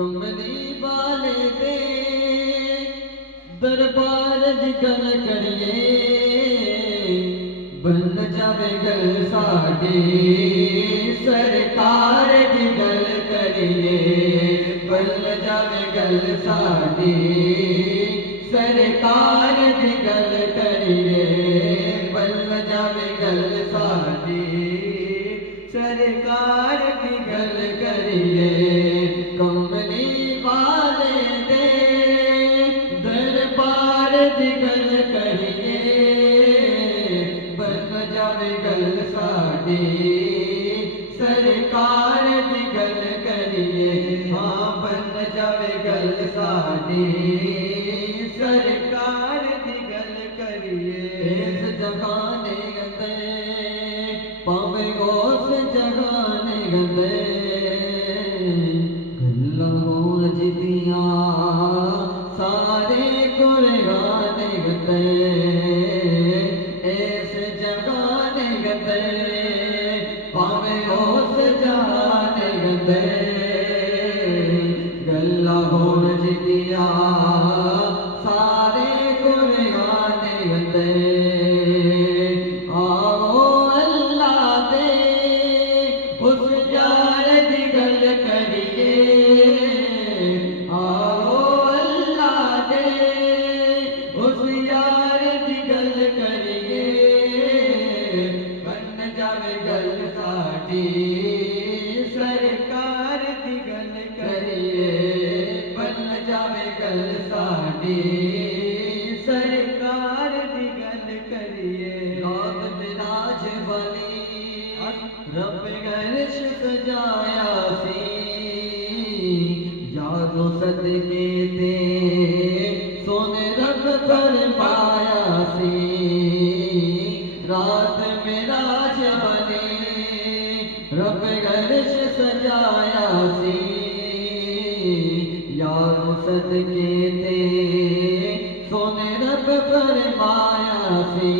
कमली वाले दे दरबार दी गल करिए बन जावे गल साडी सरकार दी गल करिए बन जावे गल साडी सरकार दी गल करिए बन जावे गल साडी सरकार दी गल करिए कमली वाले दे दरबार दी गल करिए बन जावे गल साडी सरकार दी गल करिए हाँ बन जावे गल साडी सरकार दी गल करिए इस जगाने गंदे पावे उस जगाने गंदे गल्लां होण जिदियां सारे गुरगाने गंदे इस जगाने गंदे पावे उस जहाने गंदे गल्लां होण जिदियां सारे गुरगाने गंदे आओ अल्लाह दे उस यार दी गल करिए आओ अल्लाह दे उस यार दी गल करिए बन जावे गल साडी सरकार दी गल करिए बन जावे गल साडी सरकार दी गल करिए रात मिराज वाली रब गैश सजाया सी यारो सदके ते सोने रब फरमाया सी रात मिराज वाली रब गैश सजाया सी यारो सदके ते सोने रब फरमाया सी